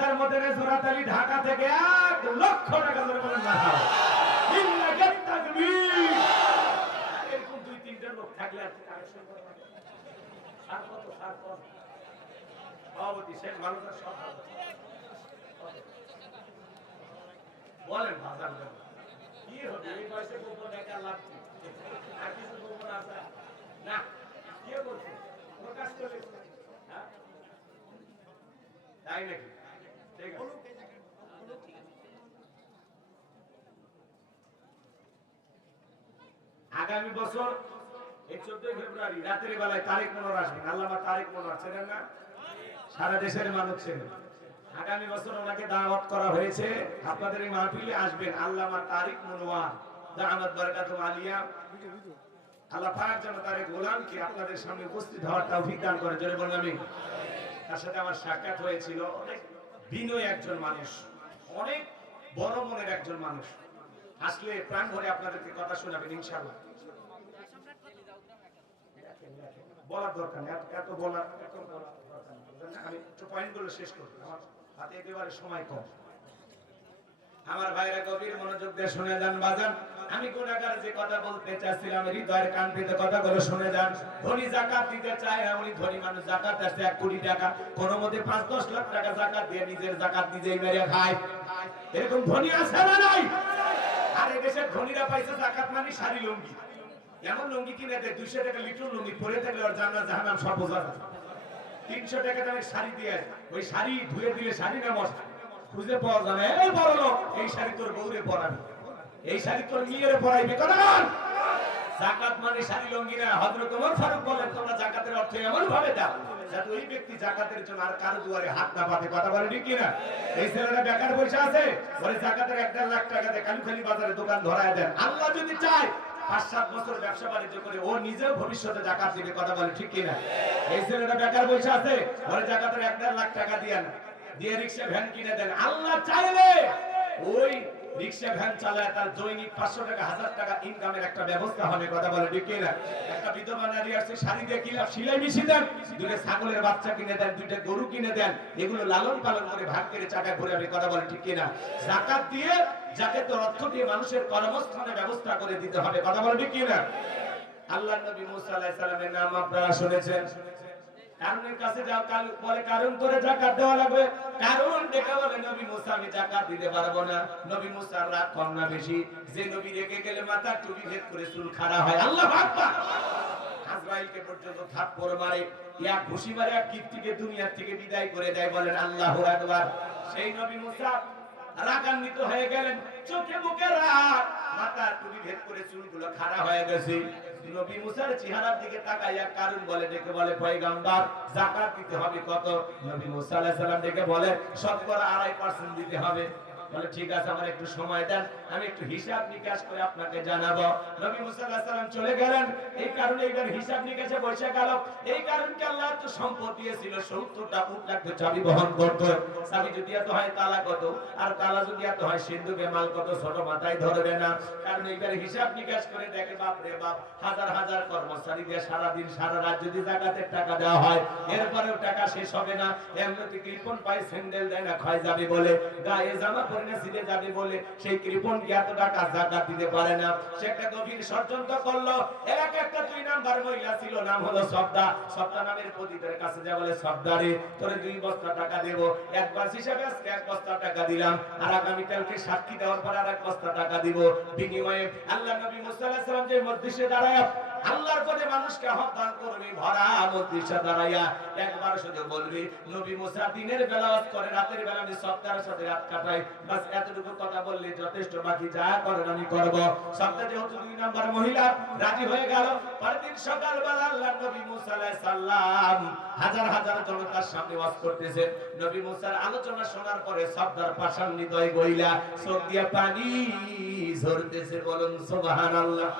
কথার মধ্যে জোরাত আলী ঢাকা থেকে 1 লক্ষ টাকা ধরে বলেন না ইন্নাকাত তাকবীর। এরকম 2-3টা লোক থাকলে আর কালেকশন করা হবে আর কত সার কত বাবুতি শেখ মানুষের সব বলেন বাজার কি হবে এই বয়সে গোপন টাকা লাগছে আর কিছু গোপন আছে না কি বলছে প্রকাশ করে হ্যাঁ তাই নাকি ঠিক আছে আগামী বছর এই 14 ফেব্রুয়ারি রাতের বেলায় তারেক মনোয়ার আসবেন। আল্লামা তারেক মনোয়ার ছিলেন না, সারা দেশের মানুষ ছিলেন। আগামী বছর ওনাকে দাওয়াত করা হয়েছে, আপনাদের এই মাহফিলে আসবেন আল্লামা তারেক মনোয়ার দামাত বারাকাতুহু আলিয়া। আল্লাহ পাক যেন তারেক গোলামকে আপনাদের সামনে উপস্থিত হওয়ার তৌফিক দান করেন, জোরে বলুন আমিন। তার সাথে আমার সাক্ষাৎ হয়েছিল, অনেক বিনয়ী একজন মানুষ, অনেক বড় মনের একজন মানুষ। আসলে প্রাণ ভরে আপনাদেরকে কথা শোনাবেন ইনশাআল্লাহ। বলার দরকার নেই, এত বলার দরকার নেই। আমি একটু পয়েন্টগুলো শেষ করব, আমার হাতে একেবারে সময় কম। আমার ভাইরা গভীর মনোযোগ দিয়ে শুনে যান বাজান। আমি গুনাহগার যে কথা বলতে চাচ্ছিলাম হৃদয়ের কান পেতে কথাগুলো শুনে যান। ধনী যাকাত দিতে চায় না, উনি ধনী মানুষ, যাকাত আসছে 1 কোটি টাকা, কোন মতে 5-10 লাখ টাকা যাকাত দিয়ে নিজের যাকাত নিজেই মেরে খায়। এরকম ধনী আছে না নাই? আর এই দেশের ধনীরা পাইছে যাকাত মানে শাড়ি লুঙ্গি, এমন লুঙ্গি কিনে দেয় 200 টাকা লিটার লুঙ্গি পরে থাকলে আর জান্নাত জাহান্নাম সব বোঝা যায়। 300 টাকা দামের শাড়ি দিয়ে ওই শাড়ি ধুয়ে দিলে শাড়ি না মশা খুঁজে পাওয়া যায় না। এই বড় লোক, এই শাড়ি তোর বউরে পরাবি, এই শাড়ি তোর মেয়েরে পরাইবি। কারণ যাকাত মানে শাড়ি লুঙ্গি না। হযরত ওমর ফারুক বলেন তোমরা যাকাতের অর্থ এমন ভাবে দাও যাতে ওই ব্যক্তি যাকাতের জন্য আর কারো দুয়ারে হাত না পাতে। কথা বলে ঠিক কিনা? এই ছেলেটা বেকার বসে আছে, বলে যাকাতের 1.5 লাখ টাকা দিয়ে কালুখালী বাজারে দোকান ধরায় দেন। আল্লাহ যদি চায় 5-7 বছর ব্যবসা বাণিজ্য করে ও নিজেও ভবিষ্যতে যাকাত দিবে। কথা বলে ঠিক কিনা? এই ছেলেটা বেকার বসে আছে, বলে যাকাতের 1.5 লাখ টাকা দিয়ে রিকশা ভ্যান কিনে দেন। আল্লাহ চাইলে ওই রিকশা ভ্যান চালায় তার দৈনিক 500 টাকা 1000 টাকা ইনকামের একটা ব্যবস্থা হবে। কথা বলে ঠিক কিনা? একটা বিধবা নারী আসছে, শাড়ি দিয়ে কিলাপ সেলাই মেশিন দেন, 2টা ছাগলের বাচ্চা কিনে দেন, 2টা গরু কিনে দেন, এগুলো লালন পালন করে ভাগ করে চাকা ঘুরাবে। কথা বলে ঠিক কিনা? যাকাত দিয়ে যাকাতের অর্থ দিয়ে মানুষের কর্মস্থানের ব্যবস্থা করে দিতে হবে। কথা বলে ঠিক কিনা? আল্লাহর নবী মুসা আলাইহিস সালামের নাম আপনারা শুনেছেন। কারণের কাছে যাও, বলে কারণ করে যাকাত দেওয়া লাগবে। কারণ দেখে বলে নবী মুসা আমি যাকাত দিতে পারবো না। নবী মুসার রাগ কম না বেশি? যে নবী রেগে গেলে মাথার টুপি ভেদ করে চুল খাড়া হয়। আল্লাহু আকবার। আজরাইলকে পর্যন্ত থাপ্পড় মারে, ইয়া ঘুষি মারে, এক কীর্তিকে দুনিয়া থেকে বিদায় করে দেয়। বলেন আল্লাহু আকবার। সেই নবী মুসা রাগান্বিত হয়ে গেলেন, চোখে মুখে রাগ, মাথার টুপি ভেদ করে চুলগুলো খাড়া হয়ে গেছে। নবী মুসার চেহারার দিকে তাকাইয়া কারণ বলে ডেকে বলে পয়গম্বর যাকাত দিতে হবে কত? নবী মুসা আলাইহিস সালাম ডেকে বলে শতকরা 2.5% দিতে হবে। বলে ঠিক আছে, আমার একটু সময় দেন, আমি একটু হিসাব নিকাশ করে আপনাকে জানাবো। নবী মুসা আলাইহিস সালাম চলে গেলেন। এই কারণে এবার হিসাব নিকাশে বসে গেল। এই কারণকে আল্লাহ তো সম্পদ দিয়েছিল, 70টা উট লাগতো চাবি বহন করতে। চাবি যদি এত হয় তালা কত, আর তালা যদি এত হয় সিন্ধুকে মাল কত, ছোট মাথায় ধরবে না। কারণ এইবার হিসাব নিকাশ করে দেখে বাপ রে বাপ, হাজার হাজার কর্মচারী দিয়ে সারাদিন সারা রাত যদি যাকাতের টাকা দেওয়া হয়, এরপরেও টাকা শেষ হবে না। এমনিতে কৃপণ পায় স্যান্ডেল দেয় না, ক্ষয় যাবে বলে, গায়ে জামা পরে না ছিঁড়ে যাবে বলে, সেই কৃপণ কি এত টাকা যাকাত দিতে পারে না। সে একটা গভীর ষড়যন্ত্র করলো। এলাকা একটা 2 নাম্বার মহিলা ছিল, নাম হলো সবদা। সবদা নামের পতিতের কাছে যা বলে, সবদারে তোরে 2 বস্তা টাকা দেবো, একবার হিসাবে আজকে 1 বস্তা টাকা দিলাম, আর আগামীকালকে সাক্ষী দেওয়ার পর আর 1 বস্তা টাকা দিব। বিনিময়ে আল্লাহ নবী মুসা আলাইহিস সালাম যে মজলিসে দাঁড়ায় আল্লাহর পথে মানুষকে আহ্বান করবে, ভরা মজলিসে দাঁড়াইয়া একবার শুধু বলবি নবী মুসা দিনের বেলা ওয়াজ করে, রাতের বেলা আমি সবদার সাথে রাত কাটাই, বাস এতটুকু কথা বললে যথেষ্ট, বাকি যা করেন আমি করব। সবদা যেহেতু 2 নাম্বার মহিলা রাজি হয়ে গেল। পরের দিন সকালবেলা আল্লাহর নবী মুসা আলাইহিস সালাম হাজার হাজার জনতার সামনে ওয়াজ করতেছেন। নবী মুসার আলোচনা শোনার পরে সবদার পাষাণ হৃদয় গইলা চোখ দিয়ে পানি ঝরতেছে। বলুন সুবহানাল্লাহ।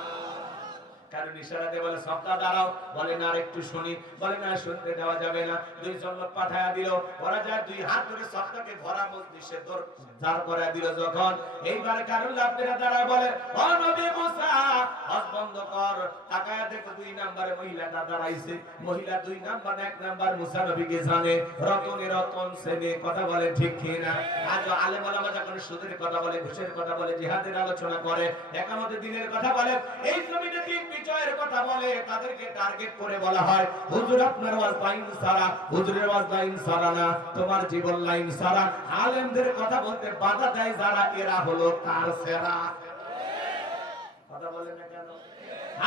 কারণ ইশারাতে বলে সবটা দাঁড়াও, বলে না আর একটু শুনি, বলে না শুনতে দেওয়া যাবে না। দুইজন লোক পাঠায়া দিল, ওরা যায় দুই হাত ধরে সবটাকে ভরা মজলিসে দাঁড় করায় দিল। যখন এইবার কারণ আপনারা দাঁড়ায় বলে ও নবী মুসা হজ বন্ধ কর, তাকায়া দেখো দুই নাম্বারে মহিলাটা দাঁড়াইছে। মহিলা দুই নাম্বার এক নাম্বার মুসা নবীকে জানে, রতনে রতন সেনে কথা বলে ঠিক কিনা। আজ আলেম ওলামা যখন সুদের কথা বলে, ঘুষের কথা বলে, জিহাদের আলোচনা করে, একামতে দিনের কথা বলে, এই জমিনে দিন বিজয়ের কথা বলে, তাদেরকে টার্গেট করে বলা হয় হুজুর আপনার ওয়াজ লাইন সারা, হুজুরের ওয়াজ লাইন সারা না, তোমার জীবন লাইন সারা। আলেমদের কথা বলতে বাধা দেয় যারা, এরা হলো কার সেরা। কথা বলেন না কেন?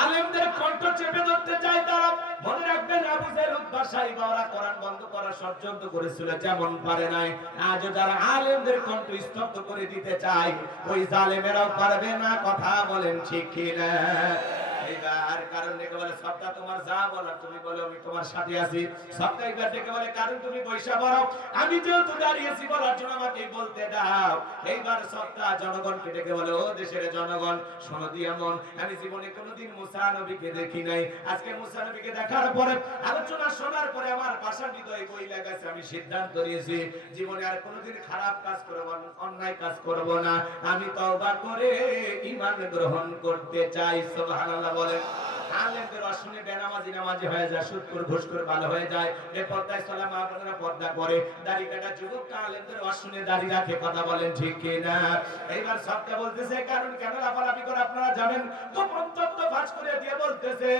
আলেমদের কণ্ঠ চেপে ধরতে চায় তারা। মনে রাখবেন আবু জাহেল উতবা সাইবা ওরা কোরআন বন্ধ করার ষড়যন্ত্র করেছিল, যেমন পারে নাই। আজ যারা আলেমদের কণ্ঠ স্তব্ধ করে দিতে চায়, ওই জালেমেরাও পারবে না। কথা বলেন ঠিক কি না? এইবার কারণ ডেকে বলে সবটা তোমার যা বলার তুমি বলো, আমি তোমার সাথে আছি। সবটা এইবার ডেকে বলে কারণ তুমি পয়সা বড়, আমি যেহেতু দাঁড়িয়েছি বলার জন্য আমাকে বলতে দাও। এইবার সবটা জনগণকে ডেকে বলে ও দেশের জনগণ শোনো দিয়া মন, আমি জীবনে কোনোদিন মুসা নবীকে দেখি নাই। আজকে মুসা নবীকে দেখার পরে, আলোচনা শোনার পরে আমার পাশার হৃদয়ে বই লাগাছে, আমি সিদ্ধান্ত নিয়েছি জীবনে আর কোনোদিন খারাপ কাজ করব না, অন্যায় কাজ করব না। আমি তওবা করে ঈমান গ্রহণ করতে চাই। সুবহানাল্লাহ বলেন। আলেমদের শুনে বেনামাজি নামাজি হয়ে যায়, সুদখোর ঘুষখোর ভালো হয়ে যায়, বেপরদায় চলা মা বোনেরা পর্দা করে, দাড়ি কাটা যুবক আলেমদের শুনে দাড়ি রাখে। কথা বলেন ঠিক কি না? এইবার সবটা বলতেছে কারণ কেন লাফালাফি করে আপনারা জানেন তো, প্রত্যক্ষ ফাঁস করে দিয়ে বলতেছে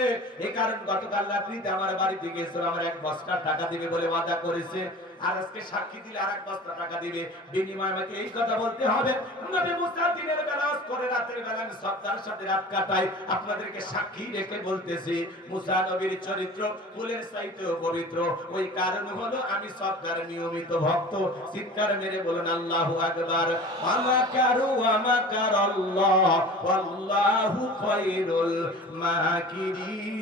এই কারণ গতকাল রাত্রিতে আমার বাড়িতে গিয়েছিল, আমার এক বস্তা টাকা দিবে বলে ওয়াদা করেছে, আর আজকে সাক্ষী দিলে আরেক বস্তা টাকা দিবে, বিনিময়ে আমাকে এই কথা বলতে হবে। নবী মুসা দিনের বেলা করে রাতের বেলা আমি সবটার সাথে রাত কাটাই, আপনাদেরকে সাক্ষী রেখে বলতেছি মুসা নবীর চরিত্র ফুলের চাইতেও পবিত্র। ওই কারণ হলো আমি সবটার নিয়মিত ভক্ত। চিৎকার মেরে বলুন আল্লাহু আকবার। আমাকারু আমাকারাল্লাহ ওয়াল্লাহু খায়রুল মাকিরিন।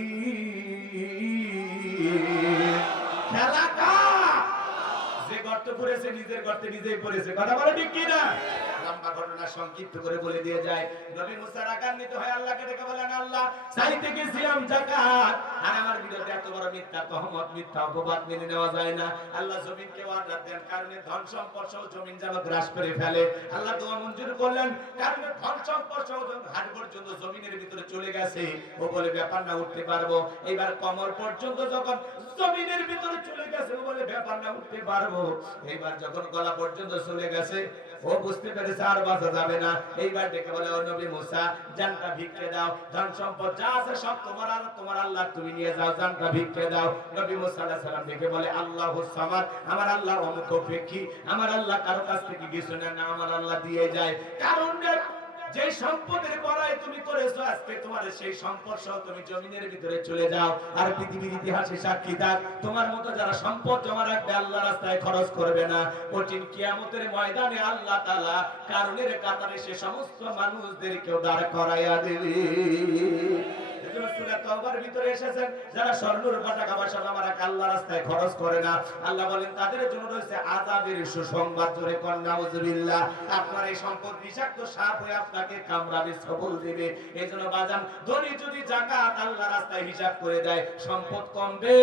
খেলা যে গর্ত করেছে নিজের গর্তে নিজেই পড়েছে। কথা বলে ঠিক কি না? লম্বা ঘটনা সংক্ষিপ্ত করে বলে দিয়ে যায়। নবী মুসা রাগান্বিত হয়ে আল্লাহকে ডেকে বলেন আল্লাহ চাইতে গেছিলাম যাকাত, আর আমার বিরুদ্ধে এত বড় মিথ্যা তহমত, মিথ্যা অপবাদ মেনে নেওয়া যায় না। আল্লাহ জমিনকে অর্ডার দেন কারণে ধন সম্পদ সহ জমিন যেন গ্রাস করে ফেলে। আল্লাহ দোয়া মঞ্জুর করলেন কারণে ধন সম্পদ সহ হাট পর্যন্ত জমিনের ভিতরে চলে গেছে। ও বলে ব্যাপার না, উঠতে পারবো। এইবার কমর পর্যন্ত যখন জমিনের ভিতরে চলে গেছে, ও বলে ব্যাপার না, উঠতে পারবো। এইবার যখন গলা পর্যন্ত চলে গেছে, ও বুঝতে পেরেছে আর বাঁচা যাবে না। এইবার ডেকে বলে ও নবী মুসা জানটা ভিক্ষে দাও, ধন সম্পদ যা আছে সব তোমার, আর তোমার আল্লাহ তুমি নিয়ে যাও, জানটা ভিক্ষে দাও। নবী মুসা আলাইহিস সালাম ডেকে বলে আল্লাহুস সামাদ, আমার আল্লাহ অমুখাপেক্ষী, আমার আল্লাহ কারো কাছ থেকে কিছু নেয় না, আমার আল্লাহ দিয়ে যায়। কারণ যে সম্পদের বড়াই তুমি করেছো, আজকে তোমার সেই সম্পদ সহ তুমি জমিনের ভিতরে চলে যাও, আর পৃথিবীর ইতিহাসে সাক্ষী থাক তোমার মতো যারা সম্পদ জমা রাখবে আল্লাহর রাস্তায় খরচ করবে না, কঠিন কিয়ামতের ময়দানে আল্লাহ তাআলা কারণের কাতারে সে সমস্ত মানুষদেরকেও দাঁড় করাইয়া দেবে। সূরা তাওবার ভিতরে এসেছেন যারা স্বর্ণের টাকা পয়সা জমা রাখে আল্লাহর রাস্তায় খরচ করে না, আল্লাহ বলেন তাদের জন্য রয়েছে আযাবের সুসংবাদ। জোরে কোন নাউযুবিল্লাহ। আপনার এই সম্পদ বিষাক্ত সাপ হয়ে আপনাকে কামড়াবে, সবল দেবে। এজন্য বাজান ধনী যদি যাকাত আল্লাহর রাস্তায় হিসাব করে দেয়, সম্পদ কমবে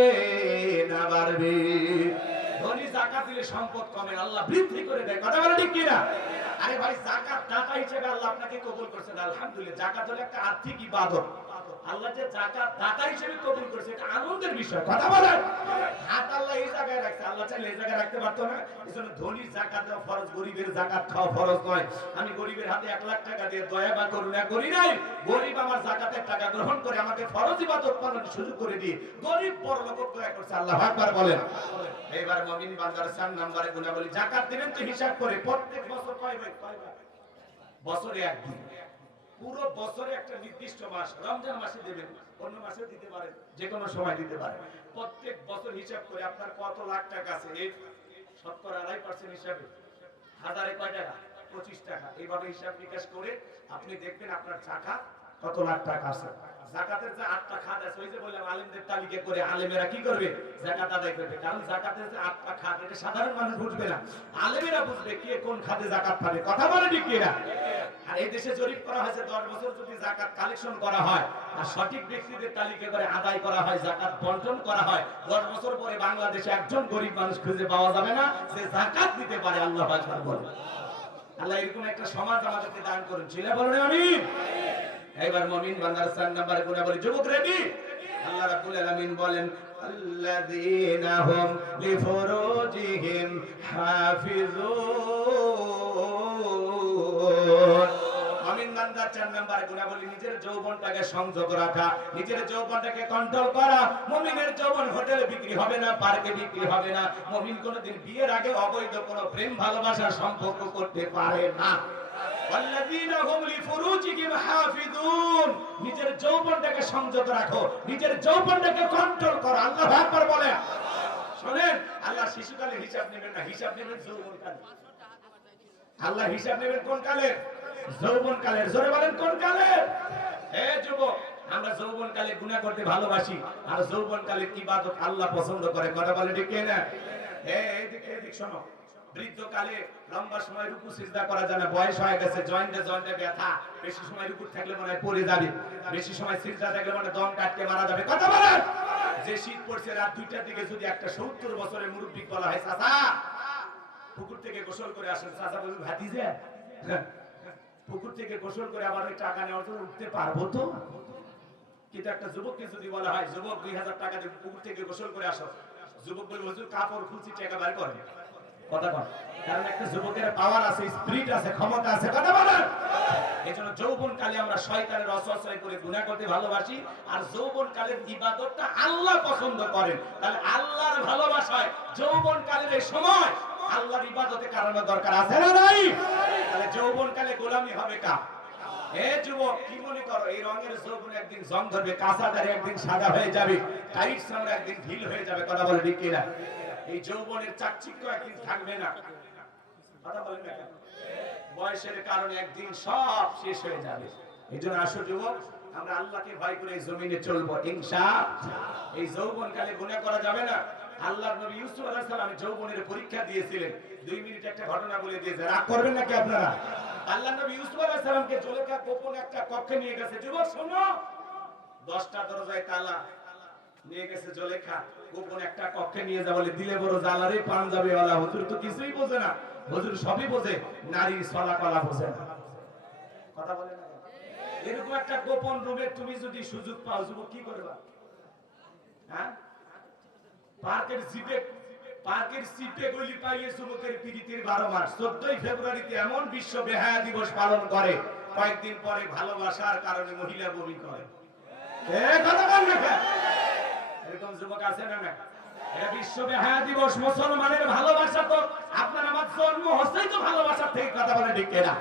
না বাড়বে? ধনী যাকাত দিলে সম্পদ কমে, আল্লাহ বৃদ্ধি করে দেয়। কথা বলে ঠিক কি না? আরে ভাই যাকাত টাকা হিসেবে আল্লাহ আপনাকে কবুল করেছেন, আলহামদুলিল্লাহ। যাকাত হলো একটা আর্থিক ইবাদত। আল্লাহ যে যাকাত টাকা হিসেবে কবুল করেছে, এটা আনন্দের বিষয়। কথা বলেন। হাত আল্লাহ এই জায়গায় রাখছে, আল্লাহ চাইলে এই জায়গায় রাখতে পারতো না। এজন্য ধনীর যাকাত দেওয়া ফরজ, গরিবের যাকাত খাওয়া ফরজ নয়। আমি গরিবের হাতে 1 লাখ টাকা দিয়ে দয়া বা করুণা করি নাই। গরিব আমার যাকাতের টাকা গ্রহণ করে আমাকে ফরজ ইবাদত করার সুযোগ করে দিয়ে গরিব বড়লোক দয়া করছে। আল্লাহু আকবার বলেন। এবার মুমিন বান্দার 4 নম্বরে গুণাবলী, যাকাত দিবেন তো হিসাব করে। প্রত্যেক বছর কয়বার? বছরে একদিন। পুরো বছরে একটা নির্দিষ্ট মাস, রমজান মাসে দেবেন, অন্য মাসে দিতে পারেন, যে কোনো সময় দিতে পারেন। প্রত্যেক বছর হিসাব করে আপনার কত লাখ টাকা আছে, এই শতকরা 2.5% হিসাবে হাজারে কয় টাকা? 25 টাকা। এইভাবে হিসাব নিকাশ করে আপনি দেখবেন আপনার টাকা কত লাখ টাকা আছে। যাকাতের যে 8টা খাত আছে, ওই যে বললাম আলেমদের তালিকা করে আলেমেরা কি করবে? যাকাত আদায় করবে। কারণ যাকাতের যে 8টা খাত, এটা সাধারণ মানুষ বুঝবে না, আলেমেরা বুঝবে কে কোন খাতে যাকাত পাবে। কথা বলে ঠিক কিনা? আর এই দেশে জরিপ করা হয়েছে 10 বছর যদি যাকাত কালেকশন করা হয় আর সঠিক ব্যক্তিদের তালিকা করে আদায় করা হয়, যাকাত বন্টন করা হয়, 10 বছর পরে বাংলাদেশে একজন গরিব মানুষ খুঁজে পাওয়া যাবে না যে যাকাত দিতে পারে। আল্লাহু আকবার বলে। আল্লাহ এরকম একটা সমাজ আমাদেরকে দান করুন। ছিলে বলেন আমিন। এবার মুমিন বান্দার 4 নম্বরে গুনাহ বলি, যুবক রেডি? আল্লাহ রাব্বুল আলামিন বলেন আল্লাযীনা হুম লিফুরুজিহিম হাফিজুন। মুমিন বান্দার 4 নম্বরে গুনাহ বলি, নিজের যৌবনটাকে সংযত রাখা, নিজের যৌবনটাকে কন্ট্রোল করা। মুমিনের যৌবন হোটেলে বিক্রি হবে না, পার্কে বিক্রি হবে না। মুমিন কোনদিন বিয়ের আগে অবৈধ কোনো প্রেম ভালোবাসার সম্পর্ক করতে পারে না। ওয়াল্লাযীনা হুম লিফুরুজিহিম হাফিজুন। নিজের যৌবনটাকে সংযত রাখো, নিজের যৌবনটাকে কন্ট্রোল করো। আল্লাহু আকবার বলেন। শুনেন, আল্লাহ শিশুকালে হিসাব নেবেন না, হিসাব নেবেন যৌবনকালে। আল্লাহ হিসাব নেবেন কোন কালে? যৌবনকালে। জোরে বলেন কোন কালে? হে যুবক, আমরা যৌবনকালে গুনাহ করতে ভালোবাসি, আর যৌবনকালে ইবাদত আল্লাহ পছন্দ করে। কথা বলে ঠিক না? এদিকে এদিক শোনো। বৃদ্ধকালে লম্বা সময় রুকু সিজদা করা যায় না, বয়স হয়ে গেছে, জয়েন্টে জয়েন্টে ব্যথা, বেশি সময় রুকু থাকলে মনে হয় পড়ে যাবে, বেশি সময় সিজদা থাকলে মনে দম কাটকে মারা যাবে। কথা বলেন। যে শীত পড়ছে রাত 2টার দিকে যদি একটা 70 বছরের মুরব্বি বলা হয়, চাচা পুকুর থেকে গোসল করে আসেন, চাচা বলবে ভাতিজা পুকুর থেকে গোসল করে আবার ওই টাকা নেওয়ার জন্য উঠতে পারবো তো? কিন্তু একটা যুবককে যদি বলা হয়, যুবক 2000 টাকা দিয়ে পুকুর থেকে গোসল করে আসো, যুবক বলবে হুজুর কাপড় খুলছি, টাকা বের করে। কথা বল। কারণ একটা যুবকের পাওয়ার আছে, স্পিরিট আছে, ক্ষমতা আছে। কথা বলেন। এজন্য যৌবনকালে আমরা শয়তানের অসহসয় করে গুনাহ করতে ভালোবাসি, আর যৌবনকালের ইবাদতটা আল্লাহ পছন্দ করেন। তাহলে আল্লাহর ভালোবাসায় যৌবনকালের এই সময় আল্লাহর ইবাদতে কারণে দরকার আছে না নাই? তাহলে যৌবনকালে গোলামি হবে কার? যুবক, কি মনে করো এই রঙের যৌবন একদিন জং ধরবে, কাঁচা দাড়ি একদিন সাদা হয়ে যাবে, টাইট চামড়া একদিন ঢিল হয়ে যাবে। কথা বলে ঠিক কিনা? এই যৌবনের চাকচিক্য একদিন থাকবে না। কথা বলেন না কেন? বয়সের কারণে একদিন সব শেষ হয়ে যাবে। এই জন্য আসো যুবক, আমরা আল্লাহকে ভয় করে এই জমিনে চলবো ইনশাআল্লাহ। এই যৌবনকালে গুনাহ করা যাবে না। আল্লাহর নবী ইউসুফ আলাইহিস সালাম যৌবনের পরীক্ষা দিয়েছিলেন। 2 মিনিট একটা ঘটনা বলে দিয়েছে, রাগ করবেন নাকি আপনারা? আল্লাহর নবী ইউসুফ আলাইহিস সালামকে জুলেখা গোপন একটা কক্ষে নিয়ে গেছে। যুবক শোনো, 10টা দরজায় তালা নিয়ে গেছে জুলেখা, গোপন একটা কক্ষে নিয়ে যা বলে দিলে বড় জালারে পাঞ্জাবি ওয়ালা হুজুর তো কিছুই বোঝে না, হুজুর সবই বোঝে, নারীর সলাকলা বোঝে না। কথা বলে না? এরকম একটা গোপন রুমে তুমি যদি সুযোগ পাও, যুবক কি করবা? হ্যাঁ, পার্কের সিটে গলি পাইয়ে যুবকের পীড়িতের 12 মাস। 14ই ফেব্রুয়ারিতে এমন বিশ্ব বেহায়া দিবস পালন করে, কয়েকদিন পরে ভালোবাসার কারণে মহিলা বমি করে। কথা বল না? এরকম যুবক আছে না? না, এটা বিশ্ব বেহায়া দিবস। মুসলমানের ভালোবাসা তো আপনার আমার জন্ম হচ্ছেই তো ভালোবাসার থেকে। কথা বলে ঠিক কিনা?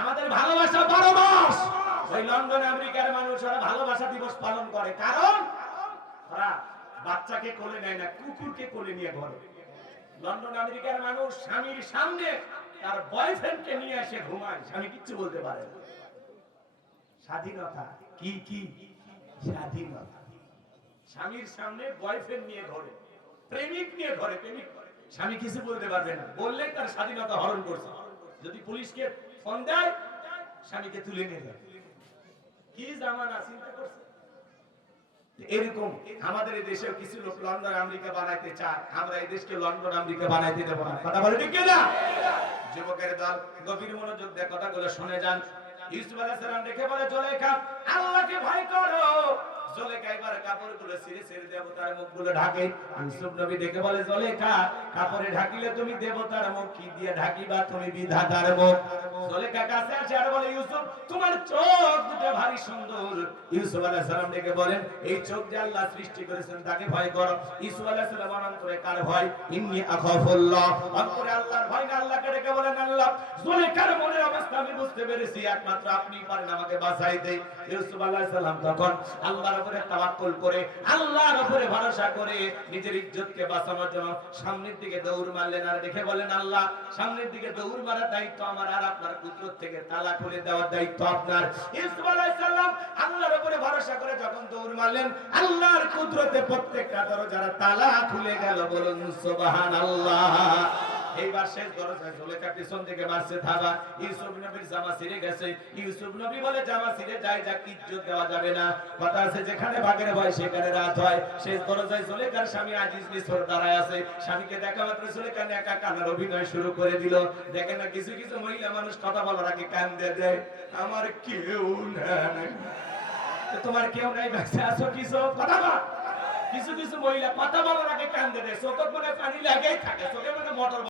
আমাদের ভালোবাসা 12 মাস। ওই লন্ডন আমেরিকার মানুষ ওরা ভালোবাসা দিবস পালন করে, কারণ ওরা বাচ্চাকে কোলে নেয় না, কুকুরকে কোলে নিয়ে ঘরে। লন্ডন আমেরিকার মানুষ স্বামীর সামনে তার বয়ফ্রেন্ডকে নিয়ে এসে ঘুমায়, স্বামী কিচ্ছু বলতে পারে না। স্বাধীনতা কি কি? স্বাধীনতা। স্বামীর সামনে বয়ফ্রেন্ড নিয়ে ঘরে, প্রেমিক নিয়ে ঘরে, প্রেমিক স্বামী কিছু বলতে পারবে না, বললেই তার স্বাধীনতা হরণ করছে। যদি পুলিশকে ফোন দেয়, স্বামীকে তুলে নিয়ে যায়। কি জামানা চিন্তা করছে? এরকম আমাদের এই দেশেও কিছু লোক লন্ডন আমেরিকা বানাইতে চায়, আমরা এই দেশকে লন্ডন আমেরিকা বানাইতে দেব না। কথা বলে ঠিক কিনা? যুবকের দল গভীর মনোযোগ দিয়ে কথাগুলো শুনে যান। ইউসুফ আলাইহিস সালাম দেখে বলে, জুলেখা আল্লাহকে ভয় করো। জুলেখা এবার কাপড়গুলো ছিঁড়ে ছিঁড়ে দেবতার মুখগুলো ঢাকে। ইউসুফ নবী দেখে বলে, জুলেখা কাপড়ে ঢাকিলে তুমি দেবতার মুখ কি দিয়ে ঢাকিবা? তুমি বিধাতার মুখ। জুলেখা কাছে আসে আর বলে, ইউসুফ তোমার চোখ দুটো ভারী সুন্দর। ইউসুফ আলাইহিস সালাম দেখে বলেন, এই চোখ যে আল্লাহ সৃষ্টি করেছেন তাকে ভয় করো। ইউসুফ আলাইহিস সালাম অন্তরে কার ভয়? ইন্নী আখাফুল্লাহ। অন্তরে আল্লাহর ভয় না। আল্লাহকে ডেকে বলেন, আল্লাহ জুলেখার মনের অবস্থা আমি বুঝতে পেরেছি, একমাত্র আপনি পারেন আমাকে বাঁচাইতে। ইউসুফ আলাইহিস সালাম তখন আল্লাহর উপরে তাওয়াক্কুল করে, আল্লাহর উপরে ভরসা করে নিজের ইজ্জতকে বাঁচানোর জন্য সামনের দিকে দৌড় মারলেন। আর দেখে বলেন, আল্লাহ সামনের দিকে দৌড় মারার দায়িত্ব আমার, আর আপনার কুদরত থেকে তালা খুলে দেওয়ার দায়িত্ব আপনার। ইউসুফ আলাইহিস সালাম আল্লাহর উপরে ভরসা করে যখন দৌড় মারলেন, আল্লাহর কুদরতে প্রত্যেকটা দরজার তালা খুলে গেল। বলুন সুবহানাল্লাহ। এইবার শেষ দরজায় জুলেখা পিছন থেকে মারছে থাবা। ইউসুফ নবীর জামা ছিঁড়ে গেছে। ইউসুফ নবী বলে, জামা ছিঁড়ে যায় যাক, ইজ্জত দেওয়া যাবে না। কথা আছে, যেখানে বাঘের ভয় সেখানে রাত হয়। শেষ দরজায় জুলেখার স্বামী আজিজ মিসর দাঁড়ায় আছে। স্বামীকে দেখা মাত্র জুলেখা একা কান্নার অভিনয় শুরু করে দিল। দেখেন না, কিছু কিছু মহিলা মানুষ কথা বলার আগে কান্দে দেয়, আমার কেউ নাই। তোমার কেউ নাই, বেঁচে আছো কিছু কথা বল। কিছু কিছু মহিলা কথা বলার আগে কান্দে দেয়, চোখের মনে পানি লাগেই থাকে, চোখের মনে মোটর